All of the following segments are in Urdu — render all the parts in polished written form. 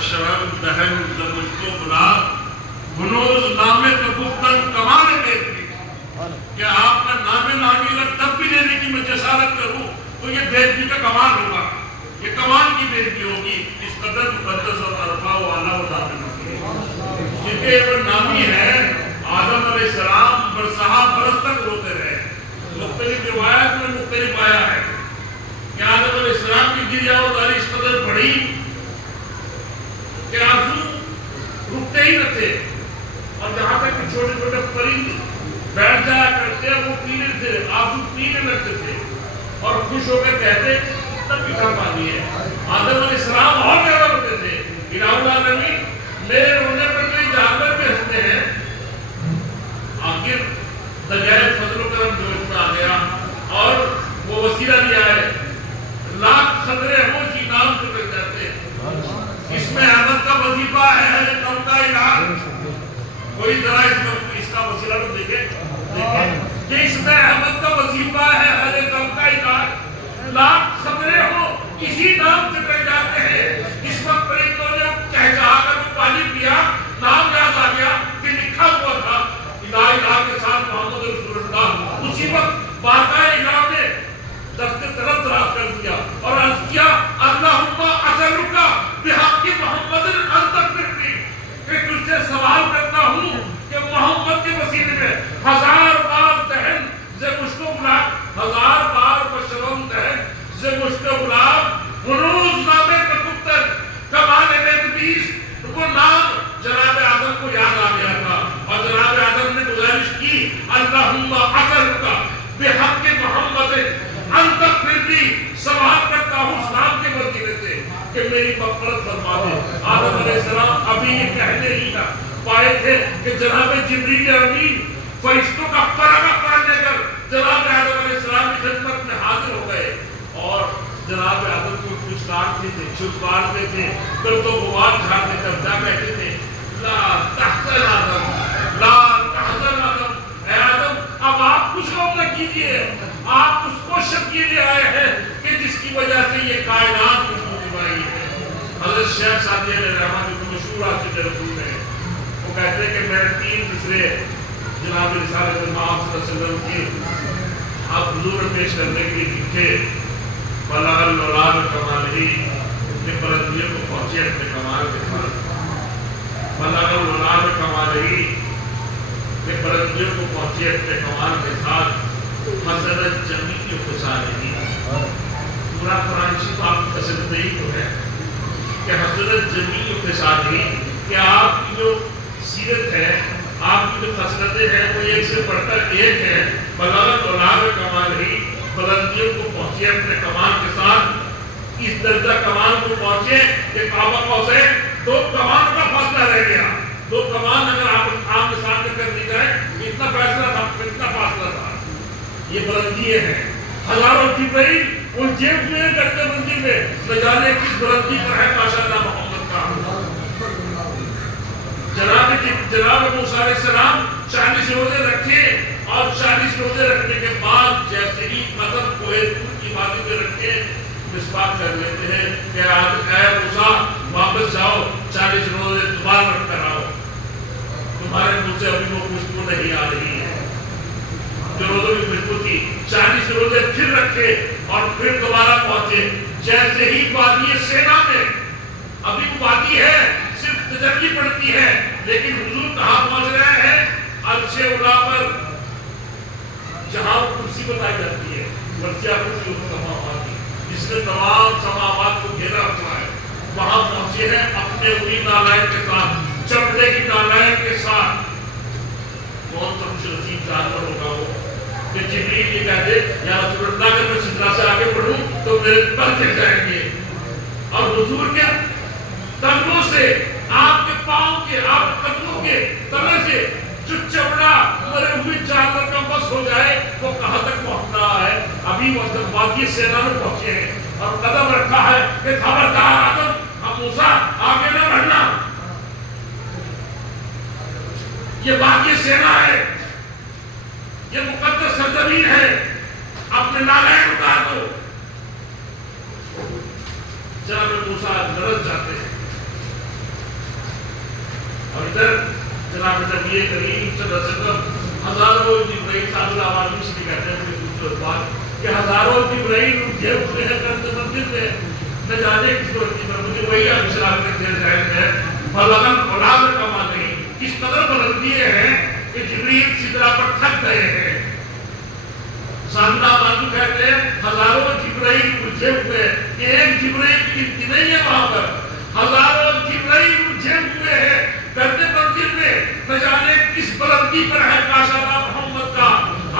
بشرم دہن زمجھ کو بلا گنوز نامے تو گفتن کمانے دیکھیں کہ آپ کا نامی اگر تب بھی دینے کی میں جسارت کروں تو یہ بےدبی کا کمال ہوگا، یہ کمال کی بےدبی ہوگی۔ اس قدر مقدس اور عرفہ و اعلیٰ و دامن ہوگی جنہیں وہ نامی ہے۔ آدم علیہ السلام برسہا برس تک روتے رہے، مختلف روایت میں مختلف آیا ہے کہ آدم علیہ السلام کی گریہواری اس قدر بڑی کہ آنسو رکتے ہی نہ تھے، اور جہاں تک کہ چھوٹے چھوٹے پرند بیٹھ جایا کرتے وہ پینے تھے، آنسو پینے لگتے تھے اور خوش ہو کر کہتے تب میٹھا پانی ہے۔ آدم علیہ السلام اور زیادہ روتے تھے، الہ العالمین میرے رونے پر کوئی جانور بھی ہنستے ہیں۔ آخر دریائے فضل و کرم جوش میں آ گیا اور وہ وسیلہ دیا ہے، لاکھ خطرے ہو جی نام کو کر جاتے ہیں۔ اس میں احمد کا وظیفہ ہے ہر قوم کا علاج۔ کوئی ذرا اس کا وسیلہ تو دیکھیں کہ اس میں احمد کا وظیفہ ہے ہر قوم کا علاج، لاکھ خطرے ہو اسی نام سے کر جاتے ہیں۔ اس وقت پرندوں نے چہچہا کر وہ پانی پیا، نام یاد آ گیا کہ لکھا ہوا تھا الہ الہ کے ساتھ محمد رسول اللہ۔ اسی وقت بارگاہ الہ نے دست طرف دراز کر دیا اور عرض کیا اللہم اسألک بحق محمد ان تغفرلی، کہ تجھ سے سوال کرتا ہوں کہ محمد کے وسیلے میں 1000 بار دہن سے مشک و گلاب، 1000 بار بشرم دہن سے مشک و گلاب، ہنوز نامے کا پتر کمانے میں تبیس۔ وہ نام جناب آدم کو یاد آ گیا تھا اور جناب آدم نے گزارش کی اللہم اسألک بحق محمد ان تغفرلی، سوال کرتا ہوں اس نام کے وسیلے سے کہ میری مغفرت فرما دے۔ آدم علیہ السلام ابھی یہ کہنے ہی نہ پائے تھے کہ جناب جبریل امین فرشتوں کا پرگا پان لے کر جناب آدم علیہ السلام کی خدمت میں حاضر ہو گئے اور جناب آدم کو کچھ کاٹتے تھے، چھپ مارتے تھے، پھر تو غبار جھاڑتے کر جا کہتے تھے لا تحزن آدم، لا تحزن آدم، اے آدم اب آپ کچھ غم نہ کیجیے، آپ اس کو شکیے لے آئے ہیں کہ جس کی وجہ سے یہ کائنات وجود میں آئی ہے۔ حضرت شیخ سعدی علیہ رحمہ جو مشہور عاشق رسول ہے، وہ کہتے ہیں کہ میں نے 3 مصرے جناب رسالت المعاف صلی اللہ علیہ وسلم کی آپ حضور پیش کرنے کے لیے لکھے، بلغ الولاد کمالہی، کہ بلندیوں کو پہنچے اپنے کمال کے ساتھ، بلغ الولاد کمالہی، کہ بلندیوں کو پہنچے اپنے کمال کے ساتھ، حضرت جمیع خسالہی۔ پورا قرآن شریف آپ کی تصدیق ہی تو ہے کہ حضرت جمیع خسالہی، کہ آپ کی جو سیرت ہے، آپ کی جو خصلتیں ہیں وہ ایک سے بڑھ کر ایک ہے۔ بلغ الولاد کمالہی، بلندیوں کو پہنچے اپنے کمال کے ساتھ، اس درجہ کمال کو پہنچے کہ کعبہ قوسین 2 کمان کا فاصلہ رہ گیا۔ 2 کمان اگر آپ عام کے سامنے کر دی جائے اتنا فاصلہ تھا، یہ بلندی ہے۔ ہزاروں جبرائیل ان جیب میں کرتے بندی میں نہ جانے کس بلندی پر ہے ماشاءاللہ محمد کا۔ جناب موسیٰ علیہ السلام 40 روزے رکھے اور 40 روزے رکھنے کے بعد جیسے ہی قدم کوہ طور کی وادی میں رکھے مسواک کر لیتے ہیں کہ اے موسیٰ واپس جاؤ، 40 روزے دوبارہ رکھ کر آؤ، تمہارے منہ سے ابھی وہ خوشبو نہیں آ رہی ہے جو روزوں کی خوشبو تھی۔ 40 روزے پھر رکھے اور پھر دوبارہ پہنچے، جیسے ہی وادی سینا میں، ابھی وادی ہے صرف تجلی پڑتی ہے لیکن حضور کہاں پہنچ رہے ہیں؟ عرش اولا پر، جہاں کرسی بتائی جاتی ہے، ورثیہ کرسی السماوات کی، جس نے تمام سماوات کو گھیرا ہوا ہے، وہاں پہنچے ہیں اپنے انہی نالائن کے ساتھ، چمڑے کی نالائن کے ساتھ۔ کون سا خوش نصیب جانور ہوگا وہ کہ جبریل یہ کہتے یا رسول اللہ اگر میں سدرہ سے آگے بڑھوں تو میرے پر گر جائیں گے، اور حضور کے قدموں سے، آپ کے پاؤں کے، آپ کے قدموں کے تلے سے جو چمڑا مرے ہوئے جانور کا بس ہو جائے وہ کہاں تک پہنچ رہا ہے؟ ابھی وہ وادی سینا میں پہنچے ہیں اور قدم رکھا ہے کہ خبردار آدم اب موسیٰ آگے نہ بڑھنا، یہ وادی سینا ہے، یہ مقدس سرزمین ہے، اپنے نالائن اتار دو۔ جناب موسیٰ لرز جاتے ہیں جناب نبی کریم صلی اللہ علیہ وسلم ہزاروں جبرائیل صاحب العوالمین سے کہتے ہیں بڑی خوبصورت بات کہ ہزاروں جبرائیل اٹھے ہوئے ہیں کرتے مسجد میں نہ جانے کس کو پر مجھے وہی آپ سلام کرتے ظاہر ہے بلغن اولاد کما نہیں کس قدر بلندی ہیں کہ جبرائیل سدرہ پر تھک گئے ہیں. سامنا بازو کہتے ہیں ہزاروں جبرائیل اٹھے ہوئے کہ ایک جبرائیل کی گنتی نہیں ہے وہاں پر ہزاروں جبرائیل اٹھے ہوئے ہیں کرتے مسجد میں نہ جانے کس بلندی پر ہے کاشانہ محمد کا.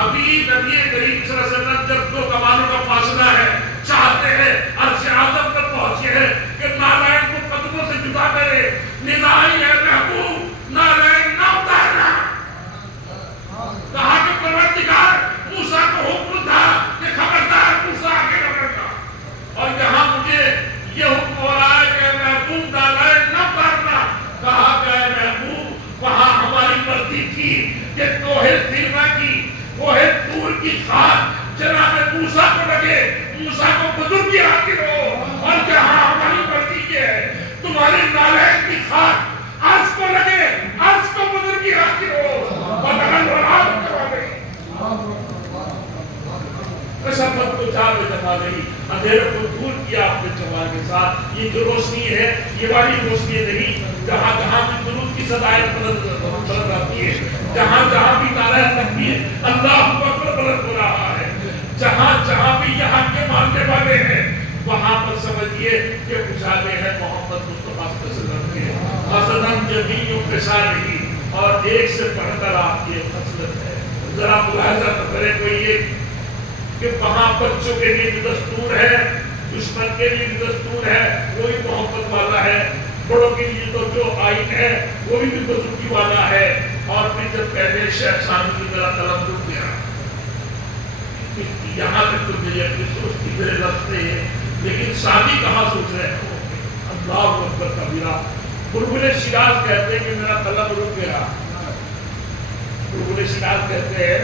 ابھی نبی کریم صلی اللہ علیہ وسلم جب دو کمانوں کا فاصلہ ہے چاہتے ہیں عرش اعظم پر پہنچے ہیں کہ نالائن کو قدموں سے جدا کرے ندائی ہے محبوب نالائن نہ اتارنا. کہا کہ پروردگار موسیٰ کو حکم تھا کہ خبردار موسیٰ آگے نہ بڑھنا اور یہاں مجھے یہ حکم ہو رہا ہے کہ محبوب نالائن نہ اتارنا. کہا کہ محبوب وہاں ہماری مرضی تھی کہ کوہ سینا کی کوہ طور کی خاک جناب موسیٰ کو لگے موسیٰ کو بزرگی حاصل ہو اور جہاں ہماری مرضی یہ ہے تمہاری نالائن کی خاک عرش کو لگے عرش کو بزرگی حاصل ہو اور لگن ورحام کروا گئی. کشفت کو جا میں جما گئی اندھیرے کو دور کیا اپنے جمال کے ساتھ. یہ جو روشنی ہے یہ والی روشنی نہیں جہاں جہاں بھی درود کی صدائیں بلند آتی ہے جہاں جہاں بھی نعرہ تکبیر اللہ اکبر بلند ہو رہا ہے جہاں جہاں بھی یہاں کے ماننے والے ہیں وہاں پر سمجھئے کہ اجالے ہیں محمد مصطفیٰ صلی اللہ علیہ وسلم کے حسناً جمیعوں کے سارے اور ایک سے پڑھ کر آپ کی خصلت ہے. ذرا ملاحظہ کرے کوئی یہ کہ وہاں بچوں کے لیے بھی دستور ہے دشمن کے لیے بھی دستور ہے وہی محبت والا ہے بڑوں کے لیے تو جو آئین ہے وہ بھی بزرگی والا ہے. اور پھر جب پہلے شیخ ثانی کی میرا قلم رک گیا یہاں تک تو میری اپنی سوچتی میرے لفظ ہیں لیکن ثانی کہاں سوچ رہے ہیں اللہ اکبر کبیرہ. بلبل شیراز کہتے ہیں کہ میرا قلم رک گیا. بلبل شیراز کہتے ہیں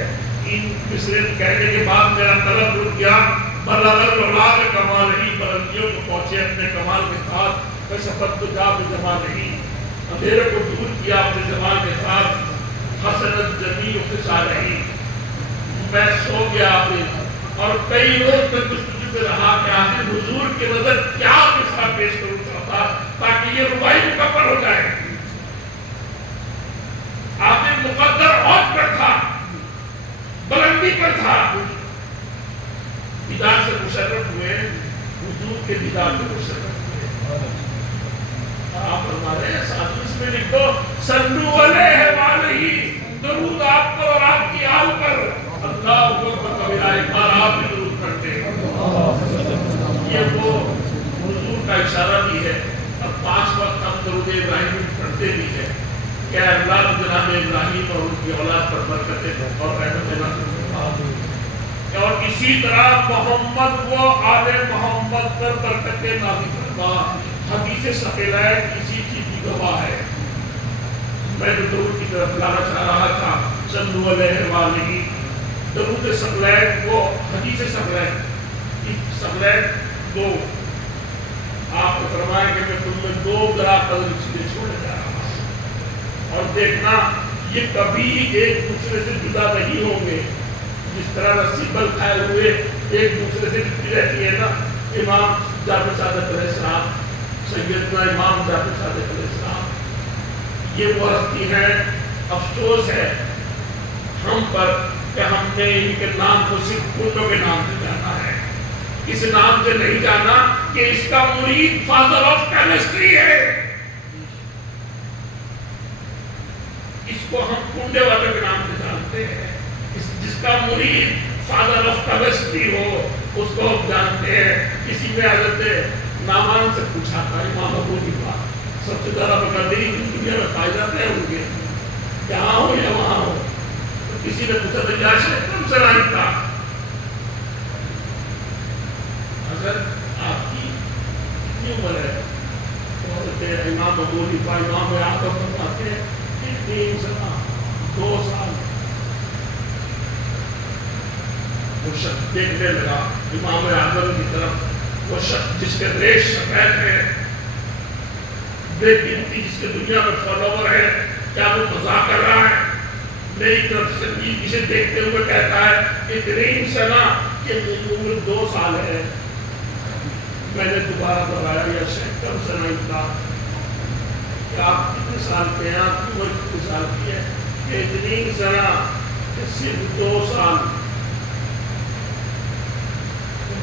ان مصرے کہنے کے بعد میرا قلم رک گیا بلغت اولاد کمال نہیں بلندیوں کو پہنچے اپنے کمال کے ساتھ کشفت تو جا میں جمع نہیں اندھیرے کو دور کیا اپنے جمال کے ساتھ حسنت جمیع خصال رہی. میں سو گیا آخر اور کئی روز تک جستجو میں رہا کہ آخر حضور کے نظر کیا قصہ پیش کروں چاہتا تاکہ یہ ربائی مکمل ہو جائے. آخر مقدر عہد پر تھا بلندی پر تھا دیدار سے مشرف ہوئے حضور کے دیدار سے مشرف ہوئے. آپ فرما رہے ہیں ساتھ اس میں لکھو صلو علیہ وآلہ درود آپ پر اور آپ کی آل پر اللہ اکبر کبیرہ. ایک بار آپ بھی درود پڑھتے ہیں یہ وہ حضور کا اشارہ بھی ہے. اب 5 وقت ہم درود ابراہیم پڑھتے بھی ہیں کہ اللہ جناب ابراہیم اور ان کی اولاد پر برکتیں اور رحمت نازل اور اسی طرح محمد و آل محمد پر برکتیں نازل فرما. حدیث ثقیلہ کسی چیز کی گواہ ہے. میں درود کی طرف لانا چاہ رہا تھا صلو علیہ وآلہ درود ثقیلہ وہ حدیث ثقیلہ 2 آپ نے فرمایا کہ میں تم میں 2 ذرا قدر چیزیں چھوڑ جا رہا ہوں اور دیکھنا یہ کبھی ایک دوسرے سے جدا نہیں ہوں گے. جس طرح رسی بل کھائے ہوئے ایک دوسرے سے جڑی رہتی ہے نا. امام جعفر صادق علیہ السلام سیدنا امام جعفر صادق علیہ السلام یہ وہ ہستی ہے. افسوس ہے ہم پر کہ ہم نے ان کے نام کو صرف پھولوں کے نام سے جانا ہے. اس نام سے نہیں جانا کہ اس کا مرید فادر آف کیمسٹری ہے. اس کو ہم کنڈے والے کے نام سے جانتے ہیں. جس کا مرید فادر آف کیمسٹری ہو اس کو ہم جانتے ہیں. کسی میں حضرت نامان سے پوچھا تھا امام ابو حنیفہ سب سے زیادہ مقدری دنیا میں پائے جاتے ہیں ان کے یہاں ہو یا وہاں ہو. تو کسی نے پوچھا تھا یا شیخ تم سے رائے تھا اگر آپ کی کتنی عمر ہے تو حضرت امام ابو حنیفہ امام اعظم فرماتے ہیں کہ 3 سال 2 سال. وہ شخص دیکھنے لگا امام اعظم کی طرف. وہ شخص جس کے ریش سفید ہے بے قیمتی جس کے دنیا میں فالوور ہے کیا وہ مذاق کر رہا ہے؟ میری طرف سنجیدگی سے دیکھتے ہوئے کہتا ہے اتنی سنا کہ میری عمر 2 سال ہے. میں نے دوبارہ دہرایا یا شاید کم سنا ہی تھا کہ آپ کتنے سال کے ہیں, آپ کی عمر کتنے سال کی ہے؟ کہ اتنی سنا کہ صرف 2 سال.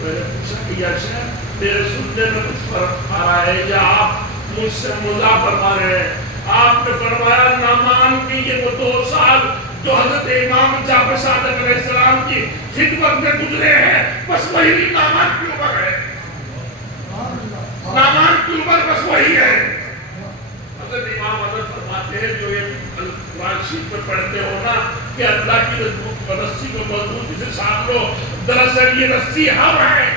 میں نے پوچھا کہ یا شاید میرے سننے میں کچھ فرق آ رہا ہے یا آپ مجھ سے مذاق فرما رہے ہیں؟ آپ نے فرمایا نعمان کی یہ وہ 2 سال جو حضرت امام جعفر صادق علیہ السلام کی خدمت میں گزرے ہیں بس وہی نعمان کی عمر ہے. نعمان کی عمر بس وہی ہے. حضرت امام حضرت فرماتے ہیں جو یہ قرآن شریف میں پڑھتے ہو نا کہ اللہ کی رسی کو مضبوطی سے ساتھ لو, دراصل یہ رسی ہم ہیں,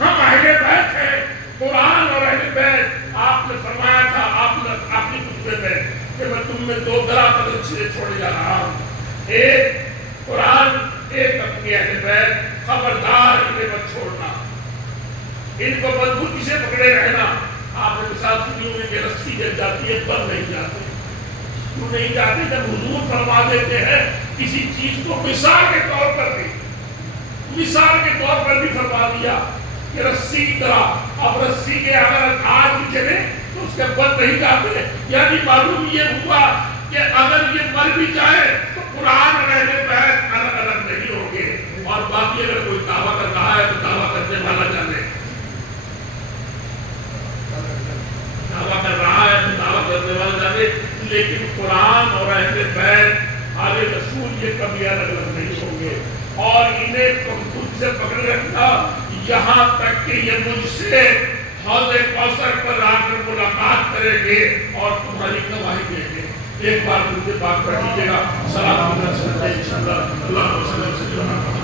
ہم اہل بیت ہیں. قرآن اور اہل بیت آپ نے فرمایا تھا آپ نے اپنی خطبے میں کہ میں تم میں 2 گلا قدر چھوڑے جا رہا ہوں, ایک قرآن ایک اپنی اہل بیت. خبردار انہیں مت چھوڑنا, ان کو مضبوطی سے پکڑے رہنا. آپ نے مثال سنی ہوئی کہ رسی جل جاتی ہے بند نہیں جاتے. کیوں نہیں جاتے؟ جب حضور فرما دیتے ہیں کسی چیز کو مثال کے طور پر بھی فرما دیا کہ رسی کی طرح, اب رسی کے اگر آج بھی چلے تو اس کے بند نہیں جاتے. یعنی معلوم یہ ہوا کہ اگر یہ مر بھی جائے تو قرآن اور اہل بیت الگ الگ نہیں ہوں گے. اور باقی اگر کوئی دعویٰ کر رہا ہے تو دعویٰ کرنے والا جانے, دعویٰ کر رہا ہے تو دعویٰ کرنے والا جانے. لیکن قرآن اور اہل بیت آل رسول یہ کبھی الگ الگ نہیں ہوں گے. اور انہیں خود سے پکڑ رکھنا یہاں تک کہ یہ مجھ سے حوض کوثر پر آ کر ملاقات کریں گے اور تمہاری گواہی دیں گے. ایک بار مجھے بات کر دیجیے گا. سلام اللہ